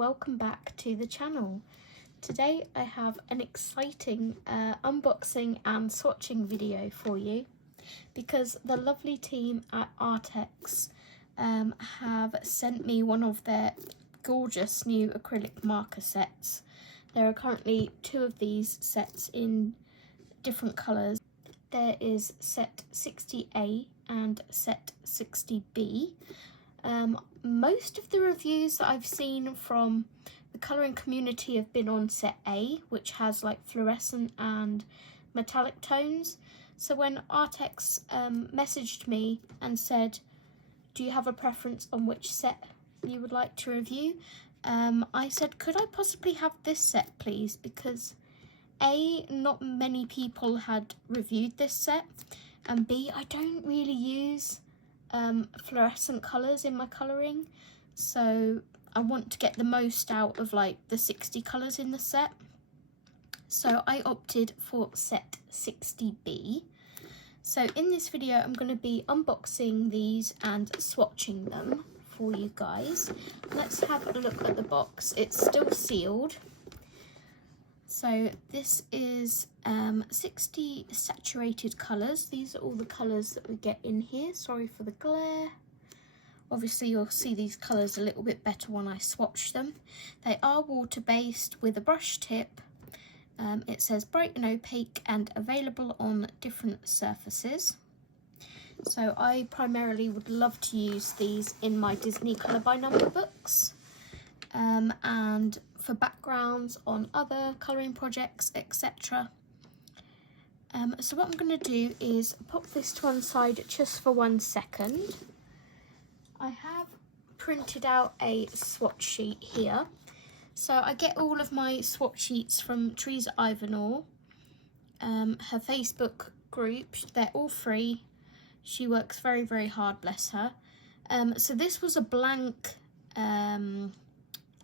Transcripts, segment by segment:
welcome back to the channel. Today I have an exciting unboxing and swatching video for you because the lovely team at Artex have sent me one of their gorgeous new acrylic marker sets. There are currently 2 of these sets in different colours. There is set 60A and set 60B. Most of the reviews that I've seen from the colouring community have been on set A, which has like fluorescent and metallic tones. So when Artex messaged me and said, do you have a preference on which set you would like to review? I said, could I possibly have this set please? Because A, not many people had reviewed this set, and B, I don't really use fluorescent colours in my colouring, so I want to get the most out of like the 60 colours in the set. So I opted for set 60B. So in this video I'm going to be unboxing these and swatching them for you guys. Let's have a look at the box. It's still sealed. So this is 60 saturated colours. These are all the colours that we get in here. Sorry for the glare. Obviously you'll see these colours a little bit better when I swatch them. They are water-based with a brush tip. It says bright and opaque and available on different surfaces. So I primarily would love to use these in my Disney Colour by Number books. And for backgrounds on other colouring projects, etc. So what I'm going to do is pop this to one side just for 1 second. I have printed out a swatch sheet here. So I get all of my swatch sheets from Teresa Ivanor, her Facebook group. They're all free. She works very, very hard, bless her. So this was a blank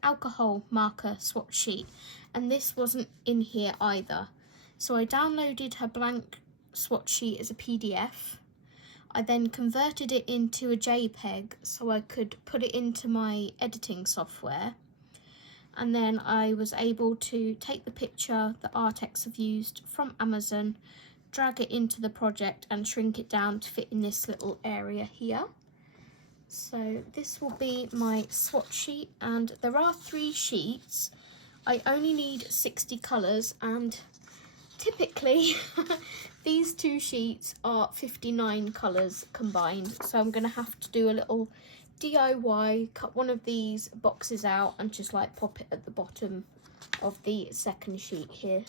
alcohol marker swatch sheet, and this wasn't in here either. So I downloaded her blank swatch sheet as a PDF. I then converted it into a JPEG so I could put it into my editing software, and then I was able to take the picture that Artex have used from Amazon, drag it into the project and shrink it down to fit in this little area here. So this will be my swatch sheet, and there are 3 sheets. I only need 60 colours, and typically these 2 sheets are 59 colours combined. So I'm going to have to do a little DIY, cut one of these boxes out and just like pop it at the bottom of the second sheet here,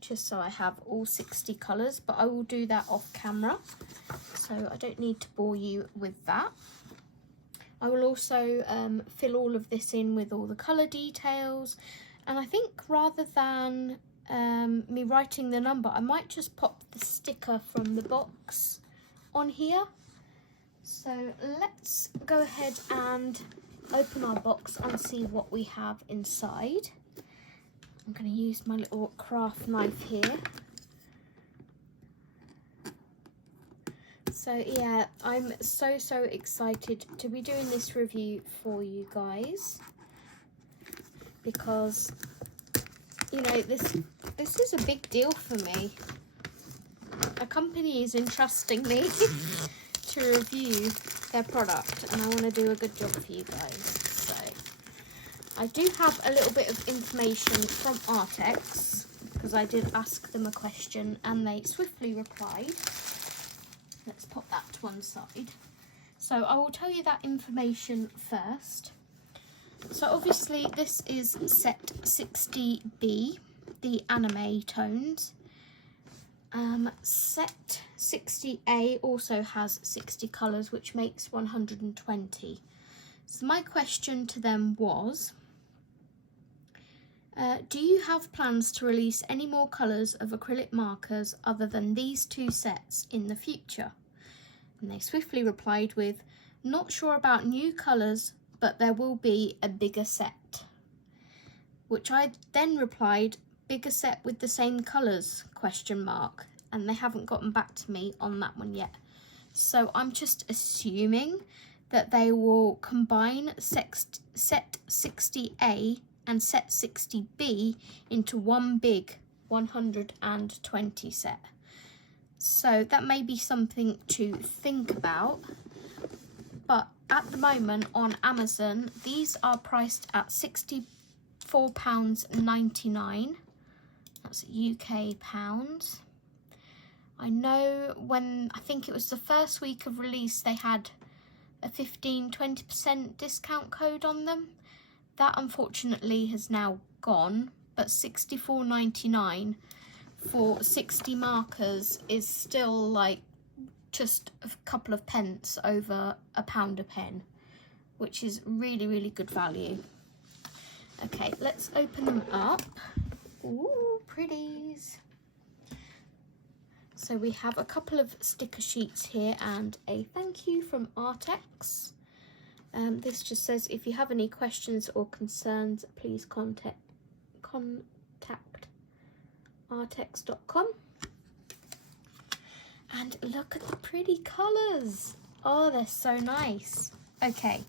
just so I have all 60 colours, but I will do that off camera, so I don't need to bore you with that. I will also fill all of this in with all the colour details, and I think rather than me writing the number, I might just pop the sticker from the box on here. So let's go ahead and open our box and see what we have inside. I'm going to use my little craft knife here. So yeah, I'm so excited to be doing this review for you guys, because you know this is a big deal for me. A company is entrusting me to review their product, and I want to do a good job for you guys. So I do have a little bit of information from Artex, because I did ask them a question and they swiftly replied. Let's pop that to one side. So I will tell you that information first. So obviously this is set 60B, the anime tones. Set 60A also has 60 colours, which makes 120. So my question to them was, do you have plans to release any more colours of acrylic markers other than these 2 sets in the future? And they swiftly replied with, not sure about new colours, but there will be a bigger set. Which I then replied, bigger set with the same colours, ? And they haven't gotten back to me on that one yet. So I'm just assuming that they will combine set 60A and set 60B into one big 120 set. So that may be something to think about. But at the moment on Amazon, these are priced at £64.99. That's UK pounds. I know when, I think it was the first week of release, they had a 15-20% discount code on them. That unfortunately has now gone, but £64.99 for 60 markers is still like just a couple of pence over £1 a pen, which is really, really good value. Okay, let's open them up. Ooh, pretties. So we have a couple of sticker sheets here and a thank you from Artex. This just says, if you have any questions or concerns, please contact artex.com. And look at the pretty colours. Oh, they're so nice. Okay,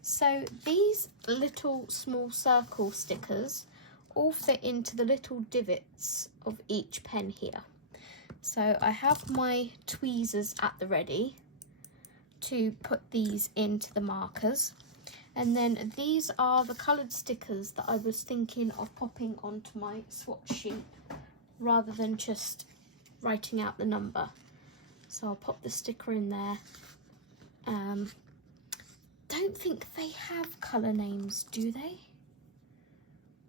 so these little small circle stickers all fit into the little divots of each pen here. So I have my tweezers at the ready to put these into the markers. And then these are the coloured stickers that I was thinking of popping onto my swatch sheet rather than just writing out the number. So I'll pop the sticker in there. Don't think they have colour names, do they?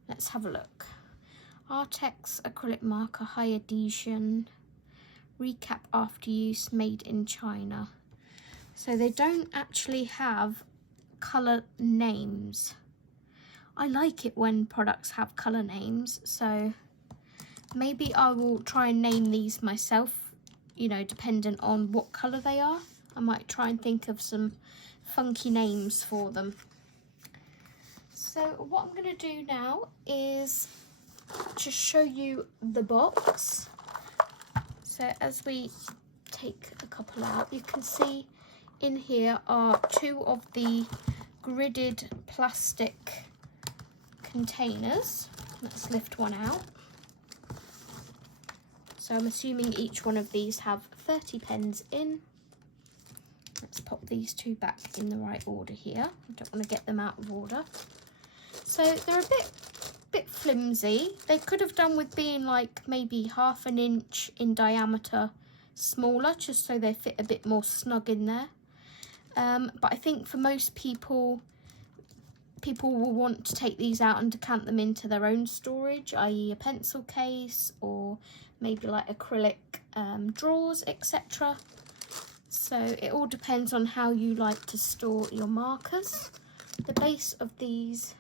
Let's have a look. Artex acrylic marker, high adhesion, recap after use, made in China. So they don't actually have colour names. I like it when products have colour names, so maybe I will try and name these myself, you know, dependent on what colour they are. I might try and think of some funky names for them. So what I'm going to do now is just show you the box. So as we take a couple out, you can see in here are two of the gridded plastic containers. Let's lift one out. So I'm assuming each one of these have 30 pens in. Let's pop these two back in the right order here. I don't want to get them out of order. So they're a bit flimsy. They could have done with being like maybe ½ an inch in diameter smaller, just so they fit a bit more snug in there. But I think for most people will want to take these out and decant them into their own storage, i.e. a pencil case or maybe like acrylic drawers, etc. So it all depends on how you like to store your markers. The base of these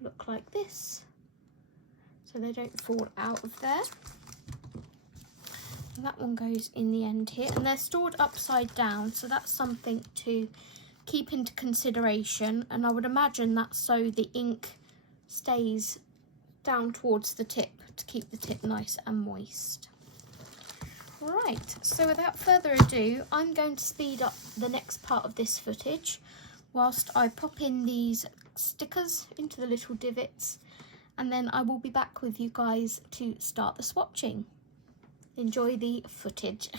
look like this, so they don't fall out of there. And that one goes in the end here, and they're stored upside down, so that's something to keep into consideration. And I would imagine that's so the ink stays down towards the tip to keep the tip nice and moist. Right, so without further ado, I'm going to speed up the next part of this footage whilst I pop in these stickers into the little divots, and then I will be back with you guys to start the swatching. Enjoy the footage.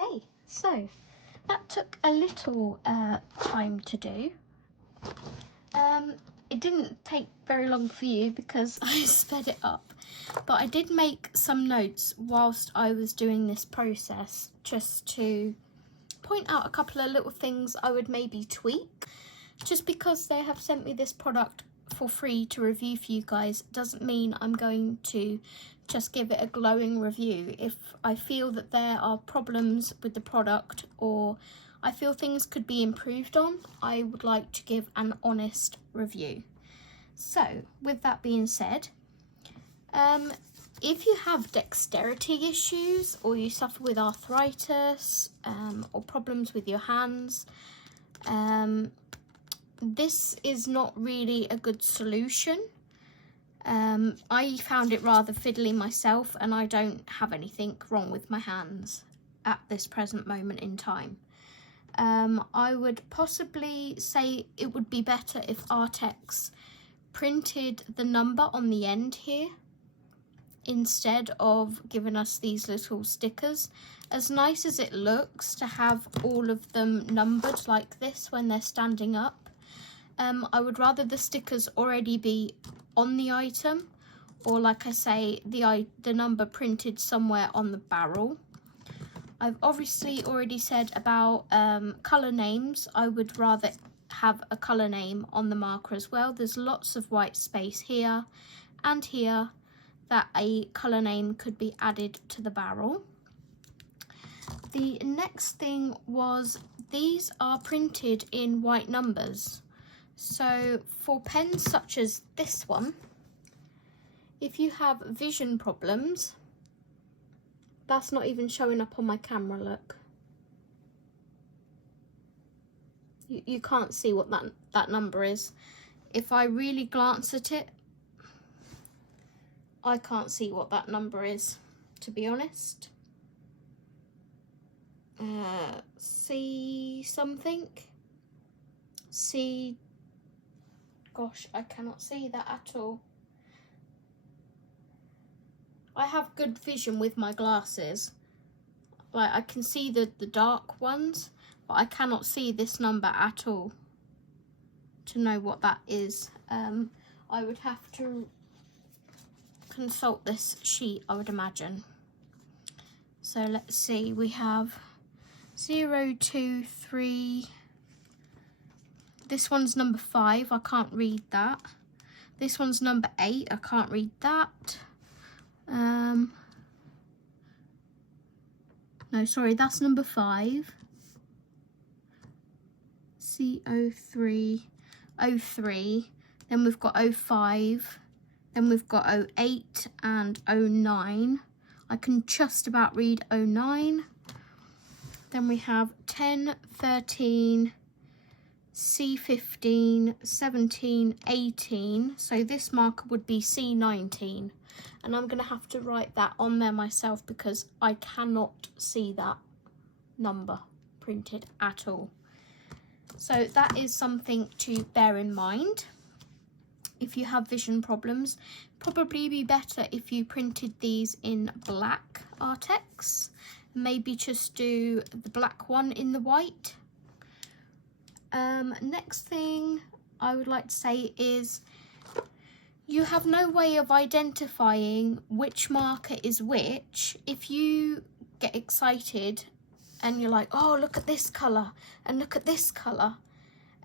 Okay, so that took a little time to do. It didn't take very long for you because I sped it up, but I did make some notes whilst I was doing this process, just to point out a couple of little things I would maybe tweak, just because they have sent me this product for free to review for you guys doesn't mean I'm going to just give it a glowing review. If I feel that there are problems with the product or I feel things could be improved on, I would like to give an honest review. So with that being said, if you have dexterity issues or you suffer with arthritis or problems with your hands, this is not really a good solution. I found it rather fiddly myself, and I don't have anything wrong with my hands at this present moment in time. I would possibly say it would be better if Artex printed the number on the end here instead of giving us these little stickers. As nice as it looks to have all of them numbered like this when they're standing up, I would rather the stickers already be on the item, or like I say, the number printed somewhere on the barrel. I've obviously already said about colour names. I would rather have a colour name on the marker as well. There's lots of white space here and here that a colour name could be added to the barrel. The next thing was these are printed in white numbers. So for pens such as this one, if you have vision problems, that's not even showing up on my camera, look. You can't see what that number is. If I really glance at it, I can't see what that number is, to be honest. C something? C, gosh, I cannot see that at all. I have good vision with my glasses. Like, I can see the dark ones, but I cannot see this number at all to know what that is. I would have to consult this sheet, I would imagine. So let's see, we have 0, 2, 3. This one's number 5, I can't read that. This one's number 8, I can't read that. No, sorry, that's number 5. CO3, 03. Then we've got 05. Then we've got 08 and 09. I can just about read 09. Then we have 10, 13, C15, 17, 18. So this marker would be C19. And I'm going to have to write that on there myself because I cannot see that number printed at all. So that is something to bear in mind. If you have vision problems, probably be better if you printed these in black Artex. Maybe just do the black one in the white. Next thing I would like to say is you have no way of identifying which marker is which. If you get excited and you're like, oh, look at this colour and look at this colour,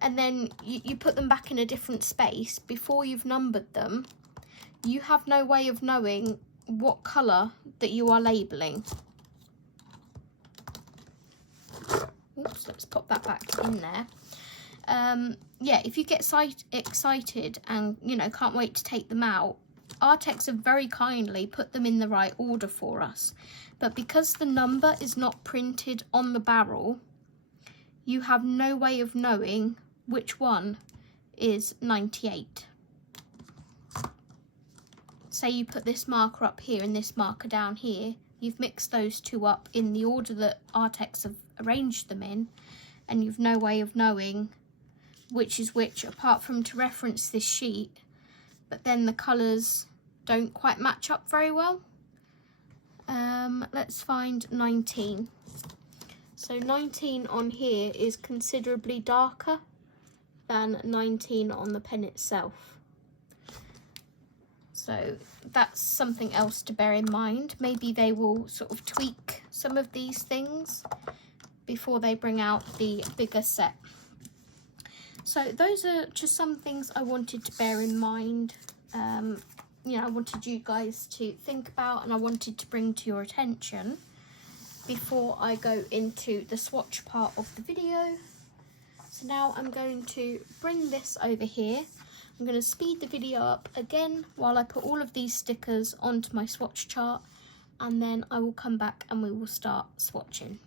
and then you put them back in a different space before you've numbered them, you have no way of knowing what colour that you are labelling. Oops, let's pop that back in there. Yeah, if you get excited and, you know, can't wait to take them out, Artex have very kindly put them in the right order for us. But because the number is not printed on the barrel, you have no way of knowing which one is 98. Say you put this marker up here and this marker down here, you've mixed those two up in the order that Artex have arranged them in, and you've no way of knowing which is which apart from to reference this sheet, but then the colours don't quite match up very well. Let's find 19. So 19 on here is considerably darker than 19 on the pen itself. So that's something else to bear in mind. Maybe they will sort of tweak some of these things before they bring out the bigger set. So those are just some things I wanted to bear in mind. You know, I wanted you guys to think about, and I wanted to bring to your attention before I go into the swatch part of the video. So now I'm going to bring this over here. I'm going to speed the video up again while I put all of these stickers onto my swatch chart, and then I will come back and we will start swatching.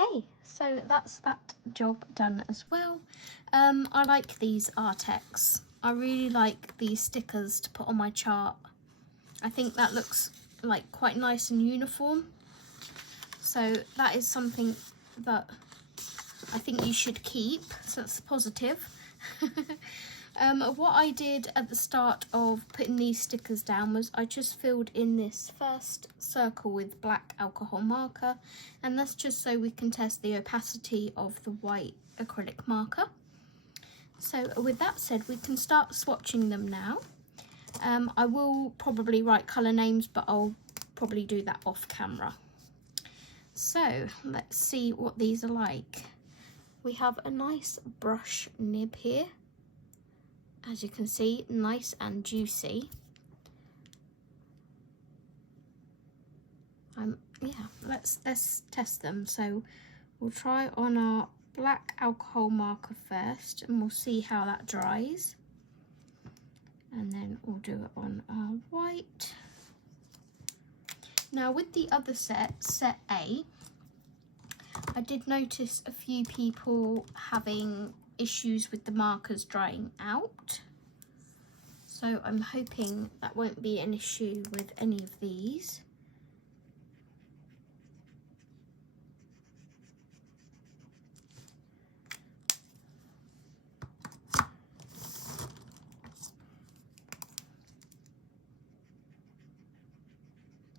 Okay, so that's that job done as well. I like these Artex. I really like these stickers to put on my chart. I think that looks like quite nice and uniform. So that is something that I think you should keep, so that's positive. What I did at the start of putting these stickers down was I just filled in this first circle with black alcohol marker, and that's just so we can test the opacity of the white acrylic marker. So with that said, we can start swatching them now. I will probably write colour names, but I'll probably do that off camera. So let's see what these are like. We have a nice brush nib here. As you can see, nice and juicy. Yeah, let's test them. So we'll try on our black alcohol marker first, and we'll see how that dries. And then we'll do it on our white. Now with the other set A, I did notice a few people having issues with the markers drying out. So I'm hoping that won't be an issue with any of these.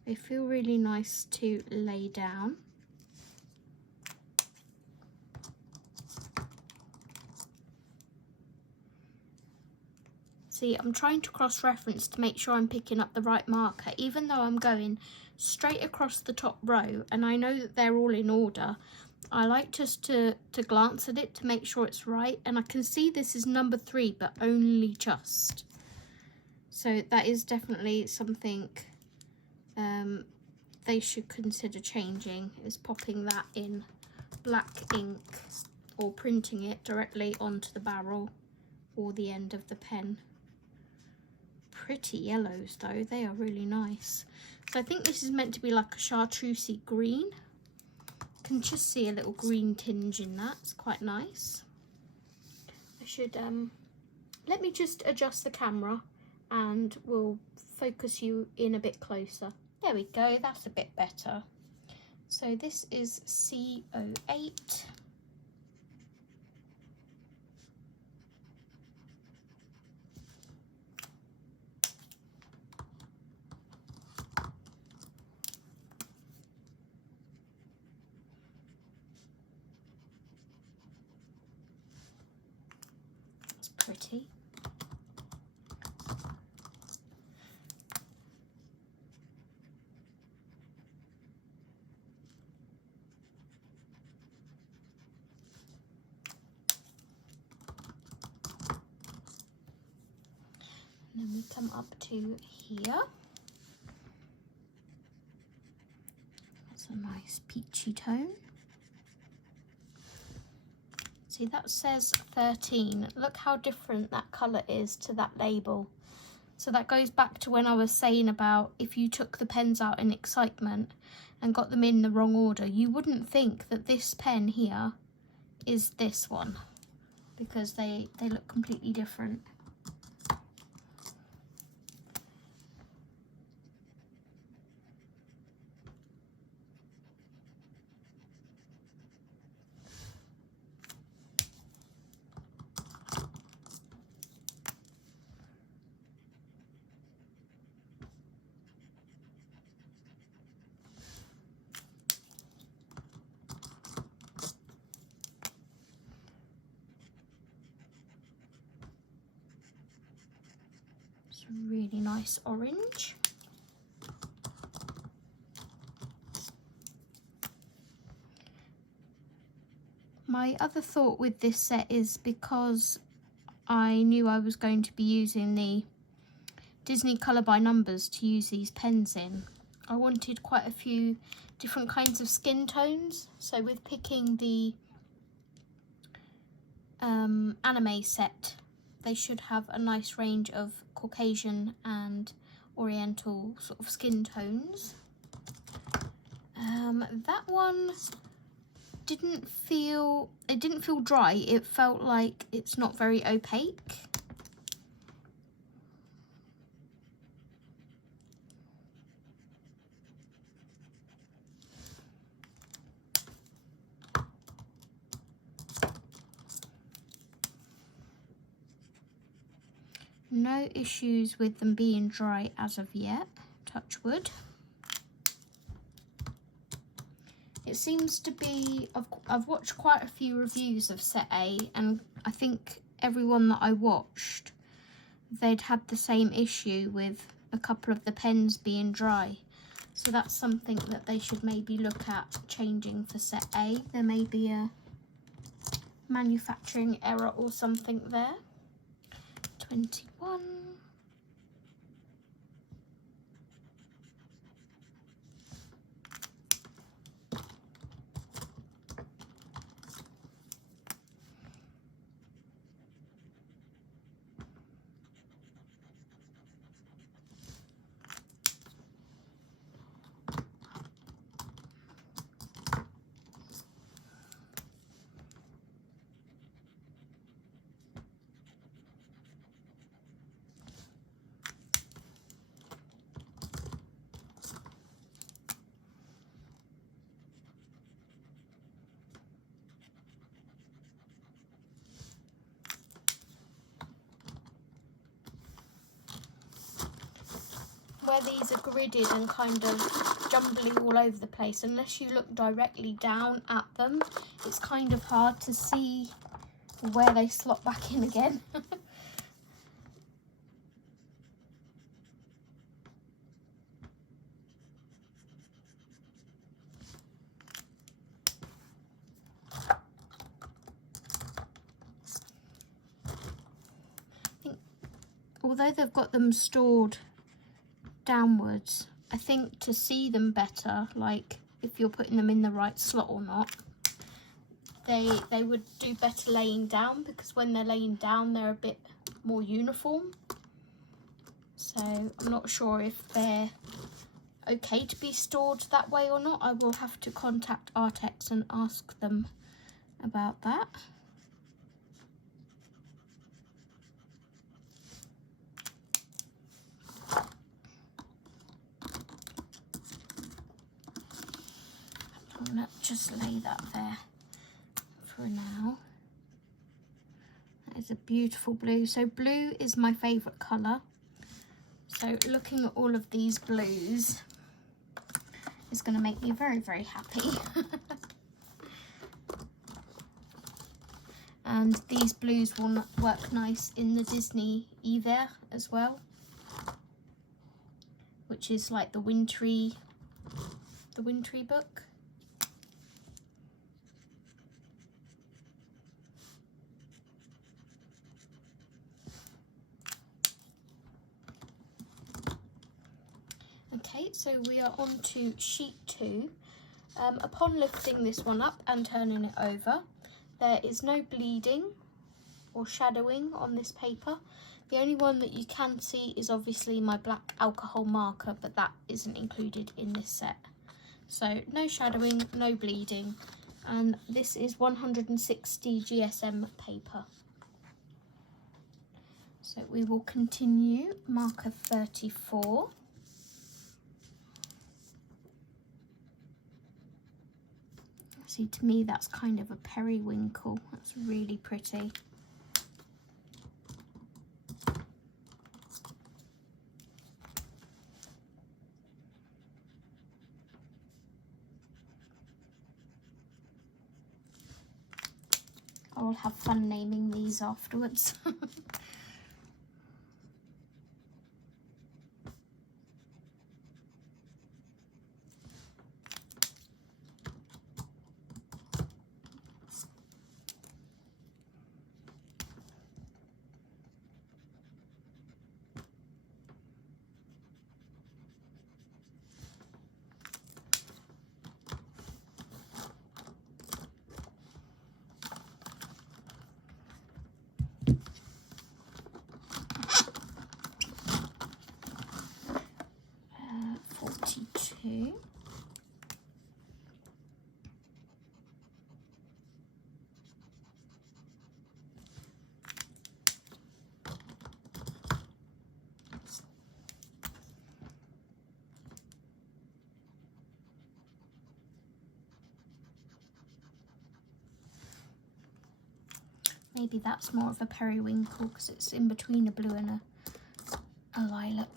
They feel really nice to lay down. See, I'm trying to cross-reference to make sure I'm picking up the right marker, even though I'm going straight across the top row and I know that they're all in order. I like just to glance at it to make sure it's right, and I can see this is number 3, but only just. So that is definitely something they should consider changing, is popping that in black ink or printing it directly onto the barrel or the end of the pen. Pretty yellows though, they are really nice. So I think this is meant to be like a chartreusey green. You can just see a little green tinge in that, it's quite nice. I should, let me just adjust the camera and we'll focus you in a bit closer. There we go, that's a bit better. So this is C08. That's pretty. And then we come up to here. That's a nice peachy tone. See, that says 13. Look how different that colour is to that label. So that goes back to when I was saying about if you took the pens out in excitement and got them in the wrong order, you wouldn't think that this pen here is this one, because they look completely different. It's a really nice orange. My other thought with this set is, because I knew I was going to be using the Disney Colour by Numbers to use these pens in, I wanted quite a few different kinds of skin tones. So with picking the anime set, they should have a nice range of Caucasian and Oriental sort of skin tones. That one didn't feel dry. It felt like it's not very opaque. No issues with them being dry as of yet, touch wood. It seems to be, I've watched quite a few reviews of set A, and I think everyone that I watched, they'd had the same issue with a couple of the pens being dry. So that's something that they should maybe look at changing for set A. There may be a manufacturing error or something there. 21. Where these are gridded and kind of jumbly all over the place, unless you look directly down at them, it's kind of hard to see where they slot back in again. Although they've got them stored downwards, I think to see them better, like if you're putting them in the right slot or not, they would do better laying down, because when they're laying down they're a bit more uniform. So I'm not sure if they're okay to be stored that way or not. I will have to contact Artex and ask them about that. I'm going to just lay that there for now. That is a beautiful blue. So blue is my favourite colour. So looking at all of these blues is going to make me very, very happy. And these blues will work nice in the Disney Hiver as well, which is like the wintry book. Okay, so we are on to sheet 2. Upon lifting this one up and turning it over, there is no bleeding or shadowing on this paper. The only one that you can see is obviously my black alcohol marker, but that isn't included in this set. So no shadowing, no bleeding, and this is 160 GSM paper. So we will continue marker 34. See, to me that's kind of a periwinkle. That's really pretty. I will have fun naming these afterwards. Maybe that's more of a periwinkle because it's in between a blue and a lilac.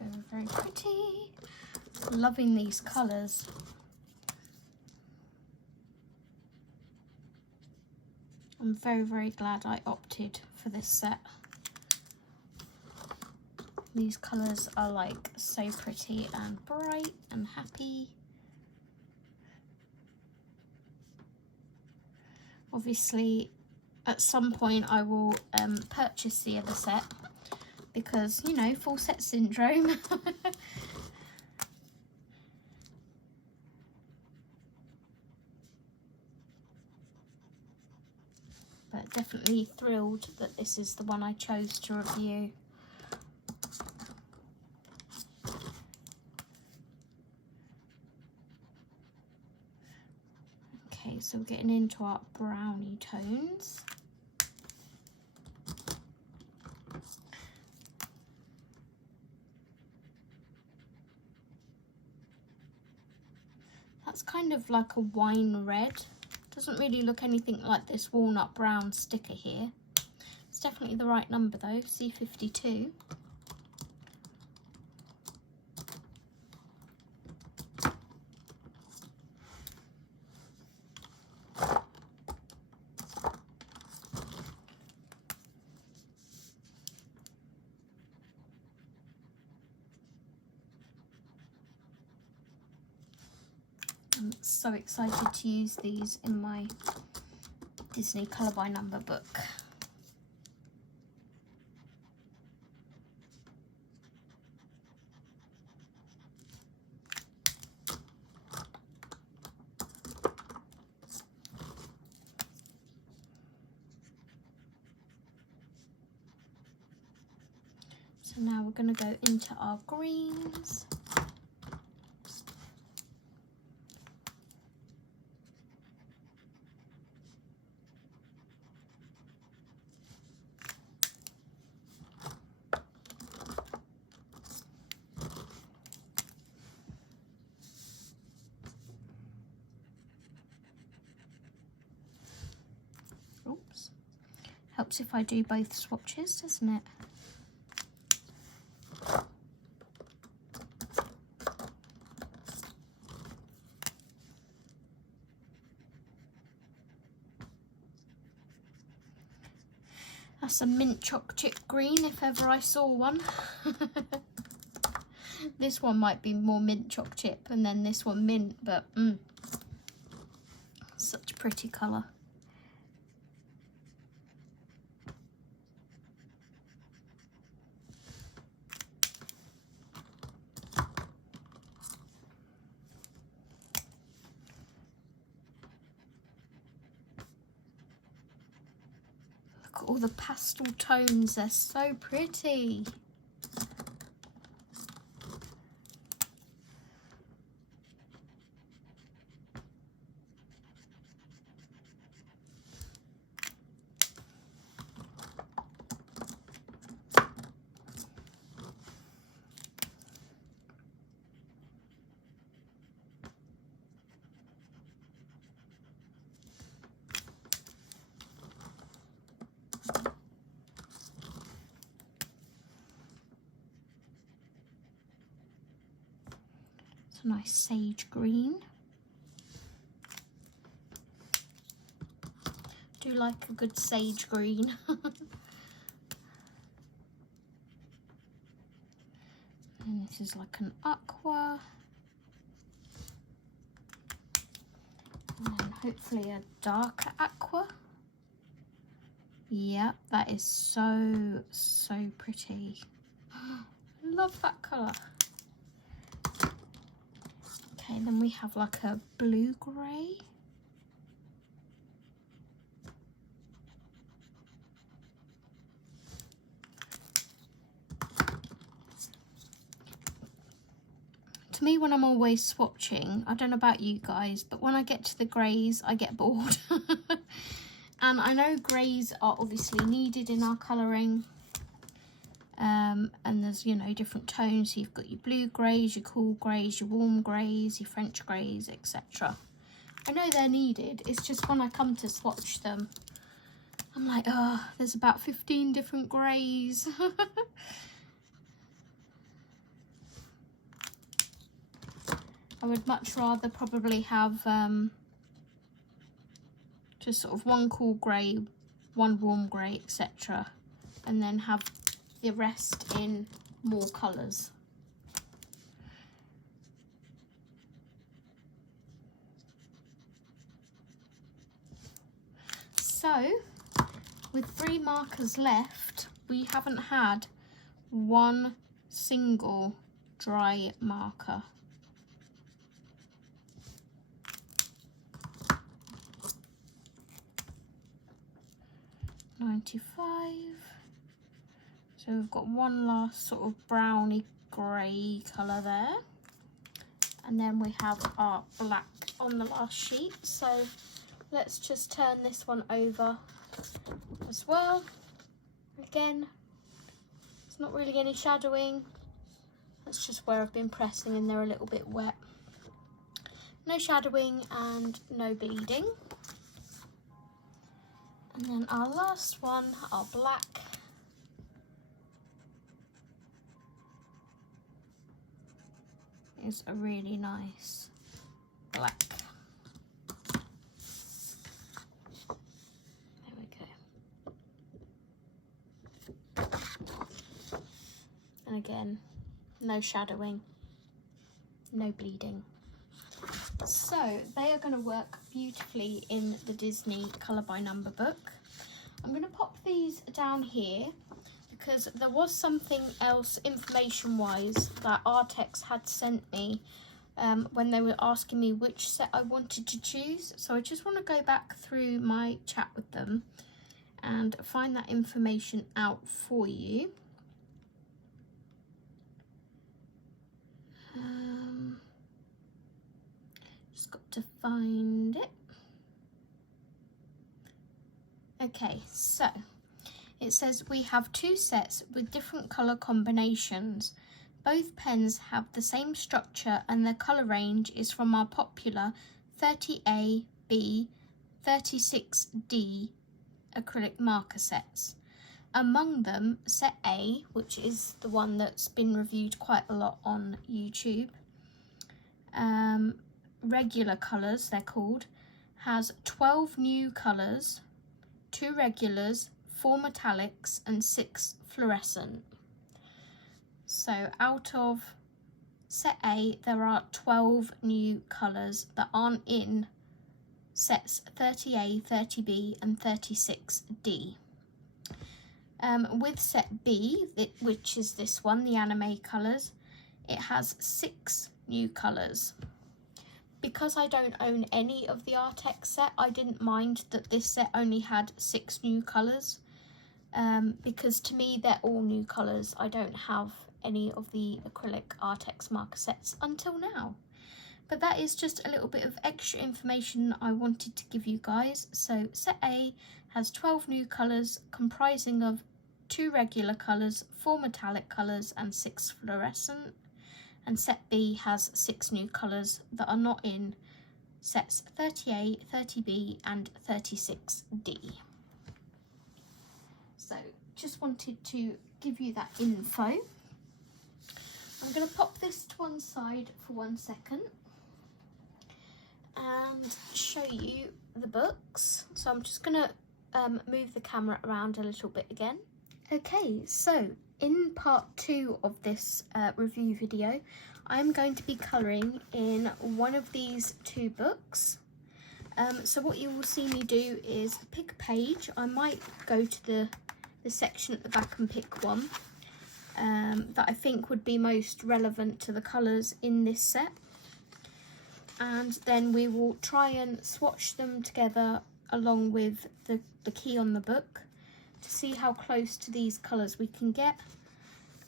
Very, very pretty. Loving these colours. I'm very, very glad I opted for this set. These colours are like so pretty and bright and happy. Obviously, at some point I will purchase the other set because, you know, full set syndrome. But definitely thrilled that this is the one I chose to review. Okay, so we're getting into our brownie tones. That's kind of like a wine red. Doesn't really look anything like this walnut brown sticker here. It's definitely the right number though, C52. I'm so excited to use these in my Disney Colour by Number book. So now we're going to go into our greens. Oops. Helps if I do both swatches, doesn't it? That's a mint choc chip green if ever I saw one. This one might be more mint choc chip, and then this one mint, but such a pretty colour. Look at all the pastel tones, they're so pretty. A nice sage green. Do like a good sage green. And this is like an aqua. And then hopefully a darker aqua. Yep, that is so pretty. Love that colour. Okay, then we have like a blue grey. To me, when I'm always swatching, I don't know about you guys, but when I get to the greys, I get bored. And I know greys are obviously needed in our colouring. And there's, you know, different tones. So you've got your blue greys, your cool greys, your warm greys, your French greys, etc. I know they're needed. It's just when I come to swatch them, I'm like, oh, there's about 15 different greys. I would much rather probably have just sort of one cool grey, one warm grey, etc. And then have the rest in more colours. So, with 3 markers left, we haven't had one single dry marker. $95. So we've got one last sort of browny grey colour there. And then we have our black on the last sheet. So let's just turn this one over as well. Again, it's not really any shadowing. That's just where I've been pressing and they're a little bit wet. No shadowing and no bleeding. And then our last one, our black. Is a really nice black. There we go. And again, no shadowing, no bleeding. So they are going to work beautifully in the Disney Colour by Number book. I'm going to pop these down here because there was something else information-wise that Artex had sent me when they were asking me which set I wanted to choose. So I just want to go back through my chat with them and find that information out for you. Just got to find it. Okay, so it says we have 2 sets with different colour combinations. Both pens have the same structure and the colour range is from our popular 30A, B, 36D acrylic marker sets. Among them, set A, which is the one that's been reviewed quite a lot on YouTube, regular colours they're called, has 12 new colours, 2 regulars, 4 metallics and 6 fluorescent. So out of set A, there are 12 new colours that aren't in sets 30A, 30B and 36D. With set B, which is this one, the anime colours, it has 6 new colours. Because I don't own any of the Artex set, I didn't mind that this set only had 6 new colours, because to me they're all new colours. I don't have any of the acrylic Artex marker sets until now. But that is just a little bit of extra information I wanted to give you guys. So set A has 12 new colours comprising of 2 regular colours, 4 metallic colours and 6 fluorescent. And set B has 6 new colours that are not in sets 30A, 30B and 36D. So just wanted to give you that info. I'm going to pop this to one side for 1 second and show you the books. So I'm just going to move the camera around a little bit again. Okay, so in part 2 of this review video, I'm going to be colouring in one of these 2 books. So what you will see me do is pick a page. I might go to the section at the back and pick one that I think would be most relevant to the colours in this set. And then we will try and swatch them together along with the key on the book to see how close to these colours we can get,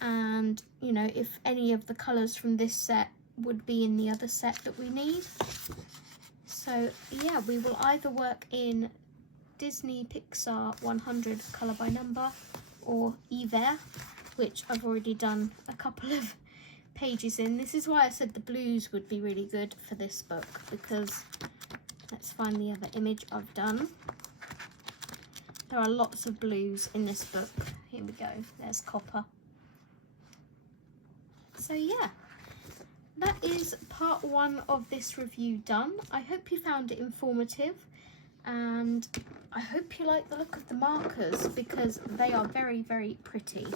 and you know, if any of the colours from this set would be in the other set that we need. So yeah, we will either work in Disney Pixar 100 colour by number or Hiver, which I've already done a couple of pages in. This is why I said the blues would be really good for this book, because let's find the other image I've done. There are lots of blues in this book. Here we go, there's copper. So yeah, that is part 1 of this review done. I hope you found it informative, and I hope you like the look of the markers because they are very, very pretty.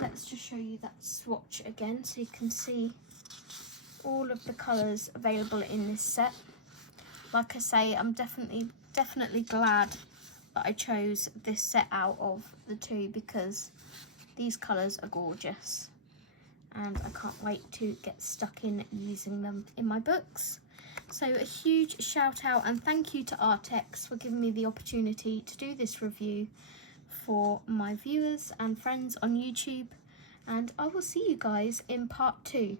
Let's just show you that swatch again so you can see all of the colours available in this set. Like I say, I'm definitely glad that I chose this set out of the 2 because these colours are gorgeous and I can't wait to get stuck in using them in my books. So a huge shout out and thank you to Artex for giving me the opportunity to do this review for my viewers and friends on YouTube, and I will see you guys in part 2.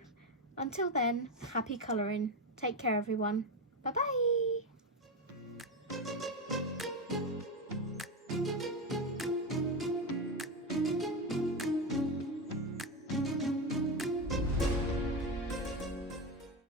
Until then, happy colouring. Take care everyone. Bye bye.